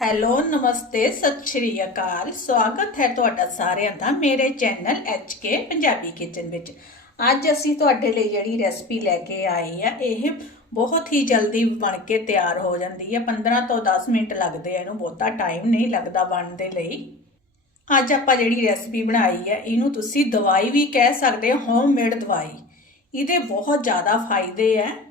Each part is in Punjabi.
ਹੈਲੋ, ਨਮਸਤੇ, ਸਤਿ ਸ਼੍ਰੀ ਅਕਾਲ। ਸਵਾਗਤ ਹੈ ਤੁਹਾਡਾ ਸਾਰਿਆਂ ਦਾ ਮੇਰੇ ਚੈਨਲ ਕੇ ਪੰਜਾਬੀ ਕਿਚਨ ਵਿੱਚ। ਅੱਜ ਅਸੀਂ ਤੁਹਾਡੇ ਲਈ ਜਿਹੜੀ ਰੈਸਪੀ ਲੈ ਕੇ ਆਏ ਆ, ਇਹ ਬਹੁਤ ਹੀ ਜਲਦੀ ਬਣ ਕੇ ਤਿਆਰ ਹੋ ਜਾਂਦੀ ਹੈ। 15 ਤੋਂ 10 ਮਿੰਟ ਲੱਗਦੇ ਆ, ਇਹਨੂੰ ਬਹੁਤਾ ਟਾਈਮ ਨਹੀਂ ਲੱਗਦਾ ਬਣਨ ਦੇ ਲਈ। ਅੱਜ ਆਪਾਂ ਜਿਹੜੀ ਰੈਸਪੀ ਬਣਾਈ ਹੈ, ਇਹਨੂੰ ਤੁਸੀਂ ਦਵਾਈ ਵੀ ਕਹਿ ਸਕਦੇ ਹੋ ਹੋਮਮੇਡ ਦਵਾਈ। ਇਹਦੇ ਬਹੁਤ ਜ਼ਿਆਦਾ ਫਾਇਦੇ ਹੈ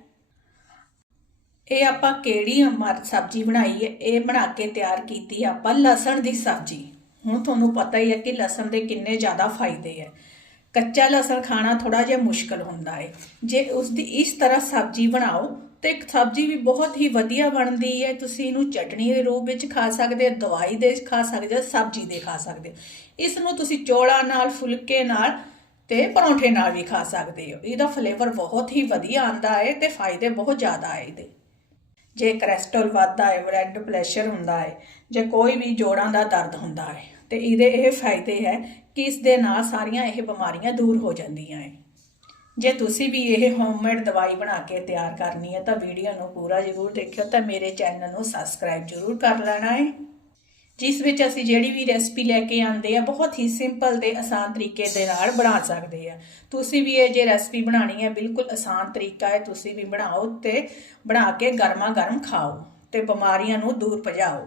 ਇਹ ਆਪਾਂ ਕਿਹੜੀ ਮਰ ਸਬਜ਼ੀ ਬਣਾਈ ਹੈ? ਇਹ ਬਣਾ ਕੇ ਤਿਆਰ ਕੀਤੀ ਆਪਾਂ, ਲਸਣ ਦੀ ਸਬਜ਼ੀ। ਹੁਣ ਤੁਹਾਨੂੰ ਪਤਾ ਹੀ ਹੈ ਕਿ ਲਸਣ ਦੇ ਕਿੰਨੇ ਜ਼ਿਆਦਾ ਫਾਇਦੇ ਹੈ। ਕੱਚਾ ਲਸਣ ਖਾਣਾ ਥੋੜਾ ਜਿਹਾ ਮੁਸ਼ਕਲ ਹੁੰਦਾ ਹੈ। ਜੇ ਉਸ ਦੀ ਇਸ ਤਰ੍ਹਾਂ ਸਬਜ਼ੀ ਬਣਾਓ, ਤੇ ਇੱਕ ਸਬਜ਼ੀ ਵੀ ਬਹੁਤ ਹੀ ਵਧੀਆ ਬਣਦੀ ਹੈ। ਤੁਸੀਂ ਇਹਨੂੰ ਚਟਣੀ ਦੇ ਰੂਪ ਵਿੱਚ ਖਾ ਸਕਦੇ ਹੋ, ਦਵਾਈ ਦੇ ਖਾ ਸਕਦੇ ਹੋ, ਸਬਜ਼ੀ ਦੇ ਖਾ ਸਕਦੇ ਹੋ। ਇਸ ਨੂੰ ਤੁਸੀਂ ਚੋਲਾ ਨਾਲ, ਫੁਲਕੇ ਨਾਲ ਤੇ ਪਰੌਂਠੇ ਨਾਲ ਵੀ ਖਾ ਸਕਦੇ ਹੋ। ਇਹਦਾ ਫਲੇਵਰ ਬਹੁਤ ਹੀ ਵਧੀਆ ਆਂਦਾ ਹੈ ਤੇ ਫਾਇਦੇ ਬਹੁਤ ਜ਼ਿਆਦਾ ਹੈ ਇਹਦੇ। ਜੇ ਕੋਲੇਸਟ੍ਰੋਲ ਵੱਧਦਾ ਹੈ ਬਲੱਡ ਪ੍ਰੈਸ਼ਰ ਹੁੰਦਾ ਹੈ, ਜੇ ਕੋਈ ਵੀ ਜੋੜਾਂ ਦਾ ਦਰਦ ਹੁੰਦਾ ਹੈ, ਤੇ ਇਹਦੇ ਇਹ ਫਾਇਦੇ ਹੈ ਕਿ ਇਸ ਦੇ ਨਾਲ ਸਾਰੀਆਂ ਇਹ ਬਿਮਾਰੀਆਂ ਦੂਰ ਹੋ ਜਾਂਦੀਆਂ ਹੈ। ਜੇ ਤੁਸੀਂ ਵੀ ਇਹ ਹੋਮਮੇਡ ਦਵਾਈ ਬਣਾ ਕੇ ਤਿਆਰ ਕਰਨੀ ਹੈ, ਤਾਂ ਵੀਡੀਓ ਨੂੰ ਪੂਰਾ ਜ਼ਰੂਰ ਦੇਖਿਓ, ਤਾਂ ਮੇਰੇ ਚੈਨਲ ਨੂੰ ਸਬਸਕ੍ਰਾਈਬ ਜ਼ਰੂਰ ਕਰ ਲੈਣਾ ਹੈ। ਜਿਸ ਵਿੱਚ ਅਸੀਂ ਜਿਹੜੀ ਵੀ ਰੈਸਪੀ ਲੈ ਕੇ ਆਂਦੇ ਆ, ਬਹੁਤ ਹੀ ਸਿੰਪਲ ਤੇ ਆਸਾਨ ਤਰੀਕੇ ਦੇ ਨਾਲ ਬਣਾ ਸਕਦੇ ਆ। ਤੁਸੀਂ ਵੀ ਇਹ ਜੇ ਰੈਸਪੀ ਬਣਾਣੀ ਹੈ ਬਿਲਕੁਲ ਆਸਾਨ ਤਰੀਕਾ ਹੈ, ਤੁਸੀਂ ਵੀ ਬਣਾਓ ਤੇ ਬਣਾ ਕੇ ਗਰਮਾ ਗਰਮ ਖਾਓ ਤੇ ਬਿਮਾਰੀਆਂ ਨੂੰ ਦੂਰ ਭਜਾਓ।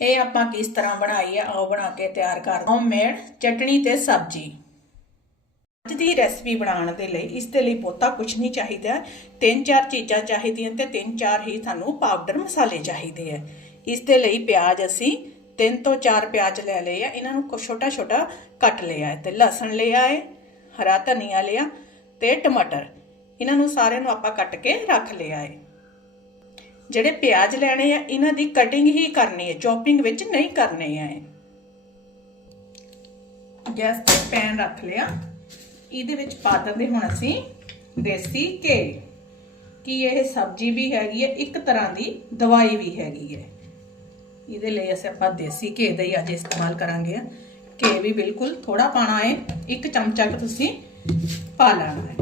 ਇਹ ਆਪਾਂ ਕਿਸ ਤਰ੍ਹਾਂ ਬਣਾਈ ਹੈ ਆਓ ਬਣਾ ਕੇ ਤਿਆਰ ਕਰਦੇ ਹਾਂ ਹੋਮਮੇਡ ਚਟਣੀ ਤੇ ਸਬਜ਼ੀ। ਅੱਜ ਦੀ ਰੈਸਪੀ ਬਣਾਉਣ ਦੇ ਲਈ ਇਸ ਦੇ ਲਈ ਬਹੁਤਾ ਕੁਝ ਨਹੀਂ ਚਾਹੀਦਾ। ਤਿੰਨ ਚਾਰ ਚੀਜ਼ਾਂ ਚਾਹੀਦੀਆਂ ਤੇ ਤਿੰਨ ਚਾਰ ਹੀ ਤੁਹਾਨੂੰ ਪਾਊਡਰ ਮਸਾਲੇ ਚਾਹੀਦੇ ਆ। ਇਸ ਦੇ ਲਈ ਪਿਆਜ਼ ਅਸੀਂ ਤਿੰਨ ਤੋਂ ਚਾਰ ਪਿਆਜ਼ ਲੈ ਲਏ ਆ। ਇਹਨਾਂ ਨੂੰ ਛੋਟਾ ਛੋਟਾ ਕੱਟ ਲਿਆ ਹੈ ਤੇ ਲਸਣ ਲਿਆ ਹੈ, ਹਰਾ ਧਨੀਆ ਲਿਆ ਤੇ ਟਮਾਟਰ। ਇਹਨਾਂ ਨੂੰ ਸਾਰਿਆਂ ਨੂੰ ਆਪਾਂ ਕੱਟ ਕੇ ਰੱਖ ਲਿਆ ਹੈ। ਜਿਹੜੇ ਪਿਆਜ਼ ਲੈਣੇ ਆ, ਇਹਨਾਂ ਦੀ ਕਟਿੰਗ ਹੀ ਕਰਨੀ ਹੈ ਚੌਪਿੰਗ ਵਿੱਚ ਨਹੀਂ ਕਰਨੇ ਆ ਗੈਸ ਤੇ ਪੈਨ ਰੱਖ ਲਿਆ। ਇਹਦੇ ਵਿੱਚ ਪਾ ਦਿੰਦੇ ਹੁਣ ਅਸੀਂ ਦੇਸੀ ਘੇ। ਕੀ ਇਹ ਸਬਜ਼ੀ ਵੀ ਹੈਗੀ ਹੈ, ਇੱਕ ਤਰ੍ਹਾਂ ਦੀ ਦਵਾਈ ਵੀ ਹੈਗੀ ਹੈ। ਇਹਦੇ ਲਈ ਅਸੀਂ ਆਪਾਂ ਦੇਸੀ ਘੇ ਦਾ ਹੀ ਅੱਜ ਇਸਤੇਮਾਲ ਕਰਾਂਗੇ। ਘੇ ਵੀ ਬਿਲਕੁਲ ਥੋੜਾ ਪਾਣਾ ਹੈ। ਇੱਕ ਚਮਚਾ ਕੁ ਤੁਸੀਂ ਪਾ ਲੈਣਾ ਹੈ।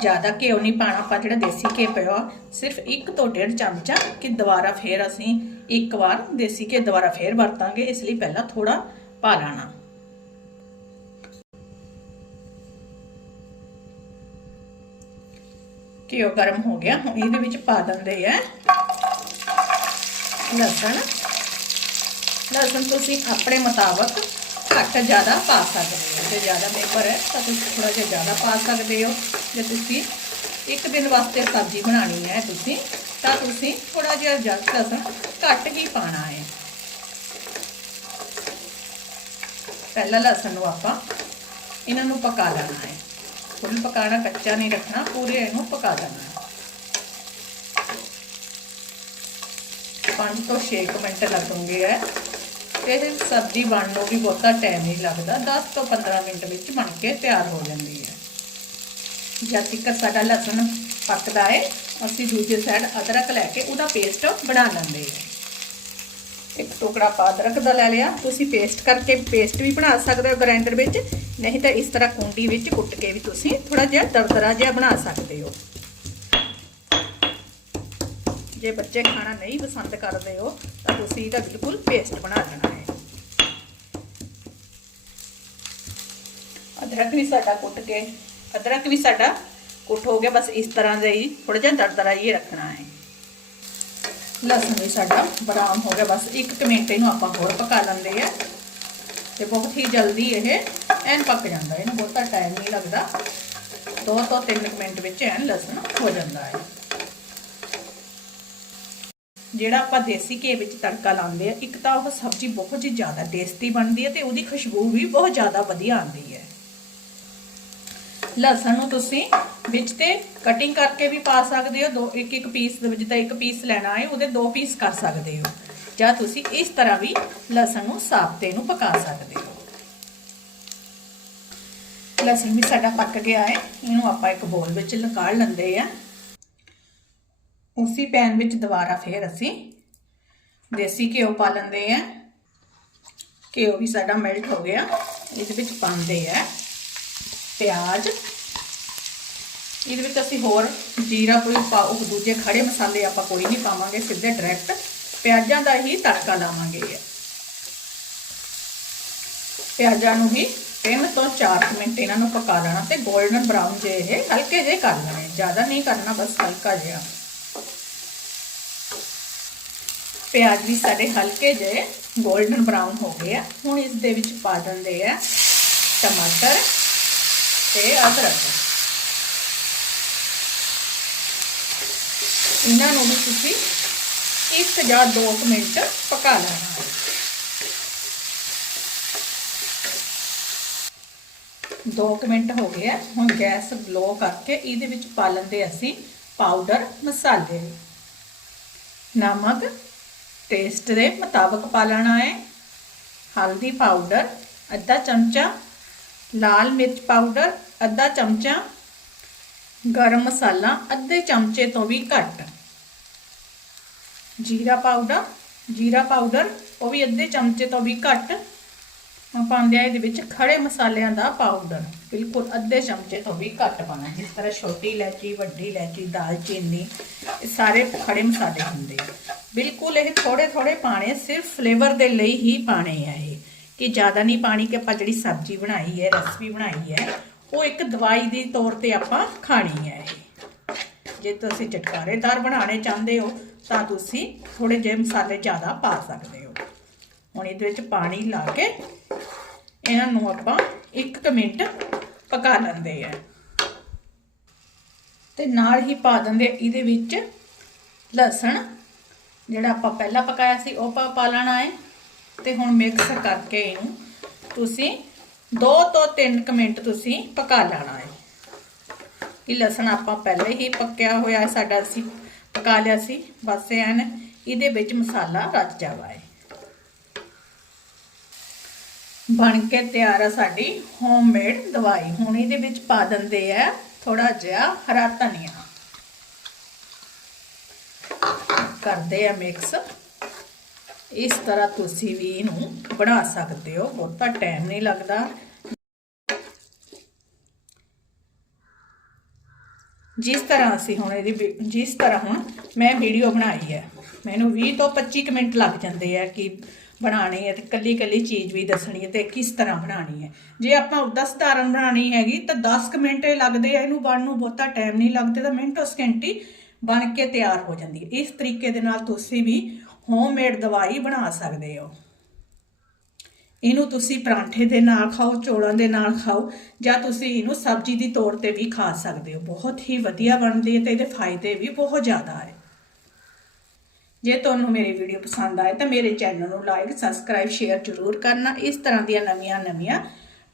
ਜ਼ਿਆਦਾ ਘਿਓ ਨਹੀਂ ਪਾਣਾ, ਆਪਾਂ ਜਿਹੜਾ ਦੇਸੀ ਘੇ ਪਿਆ, ਸਿਰਫ ਇੱਕ ਤੋਂ ਡੇਢ ਚਮਚਾ ਕਿ ਦੁਬਾਰਾ ਫੇਰ ਅਸੀਂ ਇੱਕ ਵਾਰ ਦੇਸੀ ਘੇ ਦੁਬਾਰਾ ਫੇਰ ਵਰਤਾਂਗੇ। ਇਸ ਲਈ ਪਹਿਲਾਂ ਥੋੜਾ ਪਾ ਲੈਣਾ। ਘਿਓ ਗਰਮ ਹੋ ਗਿਆ। ਹੁਣ ਇਹਦੇ ਵਿੱਚ ਪਾ ਦਿੰਦੇ ਆ ਲਸਣ। ਲਸਣ ਤੁਸੀਂ ਆਪਣੇ ਮੁਤਾਬਕ ਘੱਟ ਜ਼ਿਆਦਾ ਪਾ ਸਕਦੇ ਹੋ। ਜੇ ਜ਼ਿਆਦਾ ਮੈਂਬਰ ਹੈ ਤਾਂ ਤੁਸੀਂ ਥੋੜਾ ਜਿਹਾ ਜ਼ਿਆਦਾ ਪਾ ਸਕਦੇ ਹੋ। ਜੇ ਤੁਸੀਂ ਇੱਕ ਦਿਨ ਵਾਸਤੇ ਸਬਜ਼ੀ ਬਣਾਣੀ ਹੈ ਤੁਸੀਂ, ਤਾਂ ਤੁਸੀਂ ਥੋੜਾ ਜਿਹਾ ਜ਼ਿਆਦਾ ਲਸਣ ਘੱਟ ਹੀ ਪਾਣਾ ਹੈ। ਪਹਿਲਾਂ ਲਸਣ ਨੂੰ ਆਪਾਂ ਇਹਨਾਂ ਨੂੰ ਪਕਾ ਲੈਣਾ ਹੈ। ਫੁੱਲ ਪਕਾਣਾ ਕੱਚਾ ਨਹੀਂ ਰੱਖਣਾ, ਪੂਰੇ ਇਹਨੂੰ ਪਕਾ ਦੇਣਾ 5 ਤੋਂ 6 ਮਿੰਟ ਲੱਗਣਗੇ ਹੈ ਇਹ ਸਬਜ਼ੀ ਬਣਨ ਨੂੰ ਵੀ ਬਹੁਤਾ ਟਾਈਮ ਨਹੀਂ ਲੱਗਦਾ। 10 ਤੋਂ 15 ਮਿੰਟ ਵਿੱਚ ਬਣ ਕੇ ਤਿਆਰ ਹੋ ਜਾਂਦੀ ਹੈ ਜਦ ਤੱਕ ਸਾਡਾ ਲਸਣ ਪੱਕਦਾ ਹੈ ਅਸੀਂ ਦੂਜੇ ਸਾਈਡ ਅਦਰਕ ਲੈ ਕੇ ਉਹਦਾ ਪੇਸਟ ਬਣਾ ਲੈਂਦੇ ਹਾਂ ਇੱਕ ਟੁਕੜਾ ਪਾ ਅਦਰਕ ਦਾ ਲੈ ਲਿਆ। ਤੁਸੀਂ ਪੇਸਟ ਕਰਕੇ ਪੇਸਟ ਵੀ ਬਣਾ ਸਕਦੇ ਹੋ ਗ੍ਰਾਈਂਡਰ ਵਿੱਚ। ਨਹੀਂ ਤਾਂ ਇਸ ਤਰ੍ਹਾਂ ਕੁੰਡੀ ਵਿੱਚ ਕੁੱਟ ਕੇ ਵੀ ਤੁਸੀਂ ਥੋੜਾ ਜਿਹਾ ਦਰਦਰਾ ਜਿਹਾ ਬਣਾ ਸਕਦੇ ਹੋ। ਜੇ ਬੱਚੇ ਖਾਣਾ ਨਹੀਂ ਪਸੰਦ ਕਰਦੇ ਹੋ, ਤਾਂ ਤੁਸੀਂ ਇਹਦਾ ਬਿਲਕੁਲ ਪੇਸਟ ਬਣਾ ਲੈਣਾ ਹੈ। ਅਦਰਕ ਵੀ ਸਾਡਾ ਕੁੱਟ ਕੇ, ਅਦਰਕ ਵੀ ਸਾਡਾ ਕੁੱਟ ਹੋ ਗਿਆ, ਬਸ ਇਸ ਤਰ੍ਹਾਂ ਦੇ ਹੀ ਥੋੜਾ ਜਿਹਾ ਦਰਦਰਾ ਹੀ ਰੱਖਣਾ ਹੈ। ਲਸਣ ਵੀ ਸਾਡਾ ਬਰਾਮ ਹੋ ਗਿਆ, ਬਸ 1 ਮਿੰਟ ਇਹਨੂੰ ਆਪਾਂ ਹੋਰ ਪਕਾ ਲੈਂਦੇ ਆ ਤੇ ਬਹੁਤ ਹੀ ਜਲਦੀ ਇਹ ਐਨ ਪੱਕ ਜਾਂਦਾ ਇਹਨੂੰ ਬਹੁਤਾ ਟਾਈਮ ਨਹੀਂ ਲੱਗਦਾ। 2 ਤੋਂ 3 ਮਿੰਟ ਵਿੱਚ ਐਨ ਲਸਣ ਹੋ ਜਾਂਦਾ ਹੈ। ਜਿਹੜਾ ਆਪਾਂ ਦੇਸੀ ਘੇ ਵਿੱਚ ਤੜਕਾ ਲਾਉਂਦੇ ਆ, ਇੱਕ ਤਾਂ ਉਹ ਸਬਜ਼ੀ ਬਹੁਤ ਹੀ ਜ਼ਿਆਦਾ ਟੇਸਟੀ ਬਣਦੀ ਹੈ ਤੇ ਉਹਦੀ ਖੁਸ਼ਬੂ ਵੀ ਬਹੁਤ ਜ਼ਿਆਦਾ ਵਧੀਆ ਆਉਂਦੀ ਹੈ। ਲਸਣ ਨੂੰ ਤੁਸੀਂ ਵਿੱਚ ਤੇ ਕਟਿੰਗ ਕਰਕੇ ਵੀ ਪਾ ਸਕਦੇ ਹੋ, ਦੋ, ਇੱਕ ਇੱਕ ਪੀਸ ਦੇ ਵਿੱਚ ਤਾਂ ਇੱਕ ਪੀਸ ਲੈਣਾ ਹੈ, ਉਹਦੇ ਦੋ ਪੀਸ ਕਰ ਸਕਦੇ ਹੋ। ਜਾਂ ਤੁਸੀਂ ਇਸ ਤਰ੍ਹਾਂ ਵੀ ਲਸਣ ਨੂੰ ਸਾਬਤੇ ਨੂੰ ਪਕਾ ਸਕਦੇ ਹੋ। ਲਸਣ ਵੀ ਸਾਡਾ ਪੱਕ ਗਿਆ ਹੈ, ਇਹਨੂੰ ਆਪਾਂ ਇੱਕ ਬੋਲ ਵਿੱਚ ਨਿਕਾਲ ਲੈਂਦੇ ਆ ਉਸੇ ਪੈਨ ਵਿੱਚ ਦੁਬਾਰਾ ਫੇਰ ਅਸੀਂ ਦੇਸੀ ਘਿਓ ਪਾ ਲੈਂਦੇ ਆ ਘਿਓ ਵੀ ਸਾਡਾ ਮੈਲਟ ਹੋ ਗਿਆ। ਇਹਦੇ ਵਿੱਚ ਪਾਉਂਦੇ ਆ ਪਿਆਜ਼। ਇਹਦੇ ਵਿੱਚ ਅਸੀਂ ਹੋਰ ਜੀਰਾ ਕੋਈ ਪਾ ਦੂਜੇ ਖੜੇ ਮਸਾਲੇ ਆਪਾਂ ਕੋਈ ਨਹੀਂ ਪਾਵਾਂਗੇ, ਸਿੱਧੇ ਡਾਇਰੈਕਟ ਪਿਆਜ਼ਾਂ ਦਾ ਹੀ ਤੜਕਾ ਲਾਵਾਂਗੇ ਪਿਆਜ਼ਾਂ ਨੂੰ ਹੀ 3 ਤੋਂ 4 ਮਿੰਟ ਇਹਨਾਂ ਨੂੰ ਪਕਾ ਲੈਣਾ ਤੇ 골ਡਨ ਬਰਾਊਨ ਜੇ ਇਹ ਹਲਕੇ ਜੇ ਕਰ ਲੈਣੇ। ਜ਼ਿਆਦਾ ਨਹੀਂ ਕਰਨਾ, ਬਸ ਹਲਕਾ ਜਿਹਾ। ਪਿਆਜ਼ ਵੀ ਸਾਡੇ ਹਲਕੇ ਜਿਹੇ 골ਡਨ ਬਰਾਊਨ ਹੋ ਗਏ ਆ। ਹੁਣ ਇਸ ਦੇ ਵਿੱਚ ਪਾ ਦਿੰਦੇ ਆ ਟਮਾਟਰ ਤੇ ਅਦਰਕ। ਇਹਨਾਂ ਨੂੰ ਵੀ ਤੁਸੀਂ ਇੱਕ ਜਾਂ 2 ਮਿੰਟ ਪਕਾ ਲੈਣਾ। ਹੈ 2 ਮਿੰਟ ਹੋ ਗਏ ਆ। ਹੁਣ ਗੈਸ ਲੋ ਕਰਕੇ ਇਹਦੇ ਵਿੱਚ ਪਾ ਲੈਂਦੇ ਅਸੀਂ ਪਾਊਡਰ ਮਸਾਲੇ। ਨਮਕ ਟੇਸਟ ਦੇ ਮੁਤਾਬਕ ਪਾ ਲੈਣਾ ਹੈ। ਹਲਦੀ ਪਾਊਡਰ ਅੱਧਾ ਚਮਚਾ, ਲਾਲ ਮਿਰਚ ਪਾਊਡਰ ਅੱਧਾ ਚਮਚਾ, ਗਰਮ ਮਸਾਲਾ, ਅੱਧੇ ਚਮਚੇ ਤੋਂ ਵੀ ਘੱਟ। ਜੀਰਾ ਪਾਊਡਰ ਜੀਰਾ ਪਾਊਡਰ ਉਹ ਵੀ ਅੱਧੇ ਚਮਚੇ ਤੋਂ ਵੀ ਘੱਟ। ਮੈਂ ਪਾਉਂਦੇ ਆ ਇਹਦੇ ਵਿੱਚ ਖੜੇ ਮਸਾਲਿਆਂ ਦਾ ਪਾਊਡਰ ਬਿਲਕੁਲ ਅੱਧੇ ਚਮਚੇ ਤੋਂ ਵੀ ਘੱਟ ਪਾਣਾ ਜਿਸ ਤਰ੍ਹਾਂ ਛੋਟੀ ਇਲਾਇਚੀ, ਵੱਡੀ ਇਲਾਇਚੀ, ਦਾਲਚੀਨੀ, ਇਹ ਸਾਰੇ ਖੜੇ ਮਸਾਲੇ ਹੁੰਦੇ ਆ। ਬਿਲਕੁਲ ਇਹ ਥੋੜੇ ਥੋੜੇ ਪਾਣੇ ਸਿਰਫ ਫਲੇਵਰ ਦੇ ਲਈ ਹੀ ਪਾਣੇ ਆ ਇਹ। ਕਿ ਜ਼ਿਆਦਾ ਨਹੀਂ ਪਾਣੀ ਕਿ ਆਪਾਂ ਜਿਹੜੀ ਸਬਜ਼ੀ ਬਣਾਈ ਹੈ ਰੈਸਪੀ ਬਣਾਈ ਹੈ, ਉਹ ਇੱਕ ਦਵਾਈ ਦੀ ਤੌਰ ਤੇ ਆਪਾਂ ਖਾਣੀ ਹੈ ਇਹ। ਜੇ ਤੁਸੀਂ ਚਟਕਾਰੇਦਾਰ ਬਣਾਉਣੇ ਚਾਹੁੰਦੇ ਹੋ, ਤਾਂ ਤੁਸੀਂ ਥੋੜੇ ਜਿਹੇ ਮਸਾਲੇ ਜ਼ਿਆਦਾ ਪਾ ਸਕਦੇ ਹੋ। ਹੁਣ ਇਹਦੇ ਵਿੱਚ ਪਾਣੀ ਲਾ ਕੇ ਇਹਨਾਂ ਨੂੰ ਆਪਾਂ 1 ਮਿੰਟ ਪਕਾ ਲੈਂਦੇ ਆ। ਤੇ ਨਾਲ ਹੀ ਪਾ ਦਿੰਦੇ ਇਹਦੇ ਵਿੱਚ ਲਸਣ ਜਿਹੜਾ ਆਪਾਂ ਪਹਿਲਾਂ ਪਕਾਇਆ ਸੀ, ਉਹ ਪਾ ਪਾ ਲੈਣਾ ਹੈ ਤੇ ਹੁਣ ਮਿਕਸ ਕਰਕੇ ਇਹਨੂੰ ਤੁਸੀਂ 2 ਤੋਂ 3 ਮਿੰਟ ਤੁਸੀਂ ਪਕਾ ਲੈਣਾ ਹੈ। ਇਹ ਲਸਣ ਆਪਾਂ ਪਹਿਲੇ ਹੀ ਪੱਕਿਆ ਹੋਇਆ ਸਾਡਾ ਅਸੀਂ ਪਕਾ ਲਿਆ ਸੀ। ਬਸ ਐਨ ਇਹਦੇ ਵਿੱਚ ਮਸਾਲਾ ਰਚ ਜਾਵਾ ਹੈ। ਬਣ ਕੇ ਤਿਆਰ ਆ ਸਾਡੀ ਹੋਮਮੇਡ ਦਵਾਈ। ਹੁਣ ਇਹਦੇ ਵਿੱਚ ਪਾ ਦਿੰਦੇ ਆ ਥੋੜਾ ਜਿਹਾ ਹਰਾ ਧਨੀਆ। ਕਰਦੇ ਆ ਮਿਕਸ ਇਸ ਤਰ੍ਹਾਂ ਤੁਸੀਂ ਵੀ ਇਹਨੂੰ ਬਣਾ ਸਕਦੇ ਹੋ, ਬਹੁਤਾ ਟਾਈਮ ਨਹੀਂ ਲੱਗਦਾ। ਜਿਸ ਤਰ੍ਹਾਂ ਅਸੀਂ ਹੁਣ ਇਹਦੀ ਜਿਸ ਤਰ੍ਹਾਂ ਹੁਣ ਮੈਂ ਵੀਡੀਓ ਬਣਾਈ ਹੈ, ਮੈਨੂੰ 20 ਤੋਂ 25 ਕੁ ਮਿੰਟ ਲੱਗ ਜਾਂਦੇ ਆ ਕਿ ਬਣਾਣੀ ਹੈ ਤੇ ਕੱਲੀ ਕੱਲੀ ਚੀਜ਼ ਵੀ ਦੱਸਣੀ ਹੈ ਤੇ ਕਿਸ ਤਰ੍ਹਾਂ ਬਣਾਣੀ ਹੈ। ਜੇ ਆਪਾਂ ਉਦਾਂ ਸਧਾਰਨ ਬਣਾਣੀ ਹੈਗੀ ਤਾਂ 10 ਕੁ ਮਿੰਟ ਹੀ ਲੱਗਦੇ ਆ, ਇਹਨੂੰ ਬਣਨ ਨੂੰ ਬਹੁਤਾ ਟਾਈਮ ਨਹੀਂ ਲੱਗਦਾ, ਤਾਂ ਮਿੰਟੋ ਸਕਿੰਟੀ ਬਣ ਕੇ ਤਿਆਰ ਹੋ ਜਾਂਦੀ ਹੈ। ਇਸ ਤਰੀਕੇ ਦੇ ਨਾਲ ਤੁਸੀਂ ਵੀ ਹੋਮਮੇਡ ਦਵਾਈ ਬਣਾ ਸਕਦੇ ਹੋ। ਇਹਨੂੰ ਤੁਸੀਂ ਪਰਾਂਠੇ ਦੇ ਨਾਲ ਖਾਓ, ਚੌਲਾਂ ਦੇ ਨਾਲ ਖਾਓ, ਜਾਂ ਤੁਸੀਂ ਇਹਨੂੰ ਸਬਜ਼ੀ ਦੀ ਤੌਰ ਤੇ ਵੀ ਖਾ ਸਕਦੇ ਹੋ। ਬਹੁਤ ਹੀ ਵਧੀਆ ਬਣਦੀ ਹੈ ਤੇ ਇਹਦੇ ਫਾਇਦੇ ਵੀ ਬਹੁਤ ਜ਼ਿਆਦਾ ਹੈ। ਜੇ ਤੁਹਾਨੂੰ ਮੇਰੀ ਵੀਡੀਓ ਪਸੰਦ ਆਏ ਤਾਂ ਮੇਰੇ ਚੈਨਲ ਨੂੰ ਲਾਈਕ ਸਬਸਕ੍ਰਾਈਬ ਸ਼ੇਅਰ ਜ਼ਰੂਰ ਕਰਨਾ। ਇਸ ਤਰ੍ਹਾਂ ਦੀਆਂ ਨਵੀਆਂ-ਨਵੀਆਂ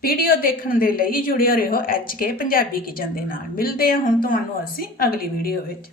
ਵੀਡੀਓ ਦੇਖਣ ਦੇ ਲਈ ਜੁੜਿਓ ਰਹੋ ਐਚਕੇ ਪੰਜਾਬੀ ਕਿਚਨ ਦੇ ਨਾਲ। ਮਿਲਦੇ ਹਾਂ ਹੁਣ ਤੁਹਾਨੂੰ ਅਸੀਂ ਅਗਲੀ ਵੀਡੀਓ ਵਿੱਚ।